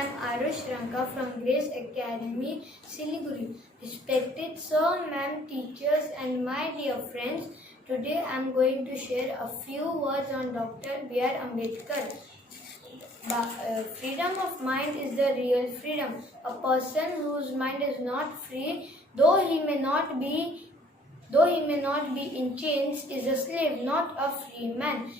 am Arush Ranka from Grace Academy, Siliguri. Respected sir, ma'am, teachers and my dear friends, today I am going to share a few words on Dr. B.R. Ambedkar. Freedom of mind is the real freedom. A person whose mind is not free, though he may not be in chains, is a slave, not a free man.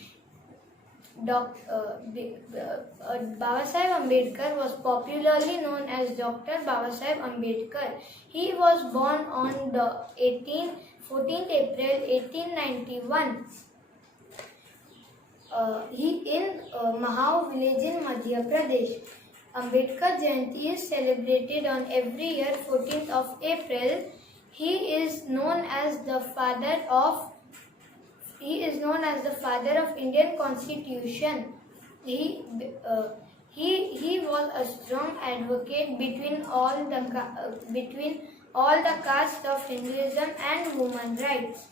Babasaheb Ambedkar was popularly known as Dr. Babasaheb Ambedkar. He was born on the 14th April 1891. He in Mahao village in Madhya Pradesh. Ambedkar Jayanti is celebrated on every year 14th of April. He is known as the father of Indian Constitution. He was a strong advocate between all the castes of Hinduism and women rights.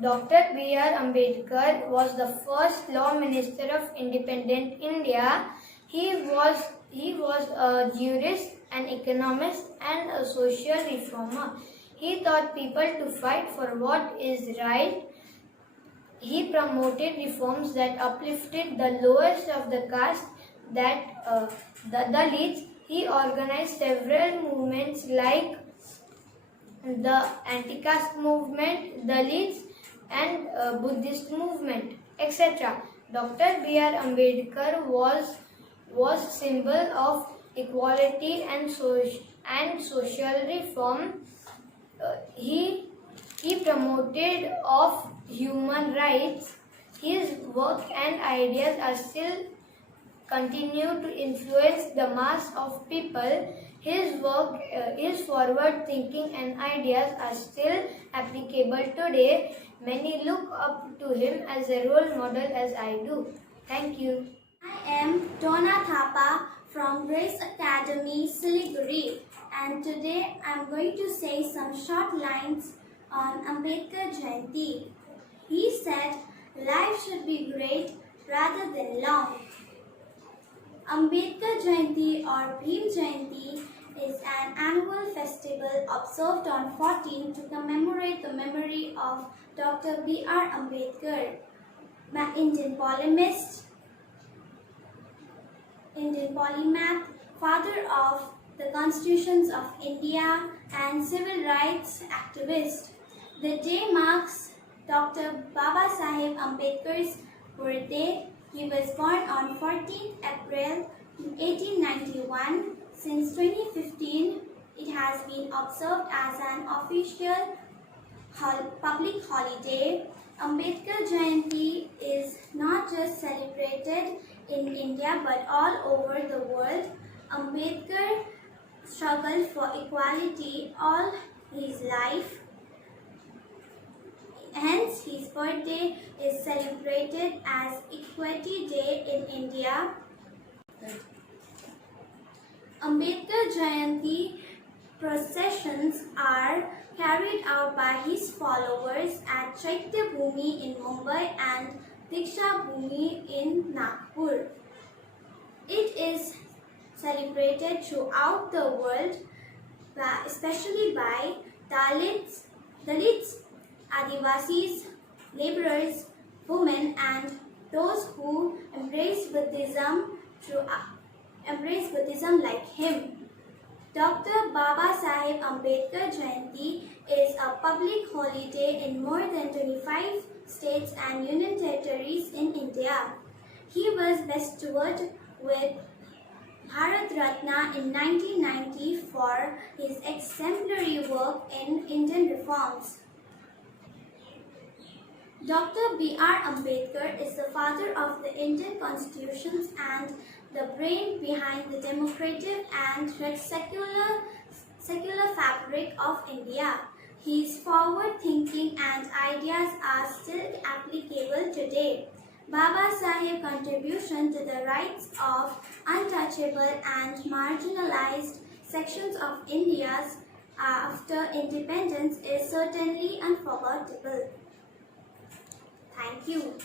Dr. B.R. Ambedkar was the first law minister of independent India. He was a jurist, an economist, and a social reformer. He taught people to fight for what is right. He promoted reforms that uplifted the lowest of the caste, the Dalits. He organized several movements like the anti-caste movement, Dalits, and Buddhist movement, etc. Dr. B.R. Ambedkar was symbol of equality and social reform. He promoted of human rights. His work and ideas are still continue to influence the mass of people. His work, his forward thinking and ideas are still applicable today. Many look up to him as a role model as I do. Thank you. I am Donna Thapa from Grace Academy, Siliguri, and today I am going to say some short lines on Ambedkar Jayanti. He said, life should be great rather than long. Ambedkar Jayanti or Bhim Jayanti is an annual festival observed on 14th to commemorate the memory of Dr. B.R. Ambedkar, Indian polemist, Indian polymath, father of the constitutions of India and civil rights activist. The day marks Dr. Babasaheb Ambedkar's birthday. He was born on 14th April 1891. Since 2015, it has been observed as an official public holiday. Ambedkar Jayanti is not just celebrated in India but all over the world. Ambedkar struggled for equality all his life. Hence, his birthday is celebrated as Equality Day in India. Ambedkar Jayanti processions are carried out by his followers at Chaitya Bhumi in Mumbai and Diksha Bhumi in Nagpur. It is celebrated throughout the world, especially by Dalits, Adivasis, laborers, women, and those who embrace Buddhism like him. Dr. Babasaheb Ambedkar Jayanti is a public holiday in more than 25 states and union territories in India. He was bestowed with Bharat Ratna in 1990 for his exemplary work in Indian reforms. Dr. B.R. Ambedkar is the father of the Indian constitutions and the brain behind the democratic and secular fabric of India. His forward thinking and ideas are still applicable today. Babasaheb's contribution to the rights of untouchable and marginalized sections of India after independence is certainly unforgettable. Thank you.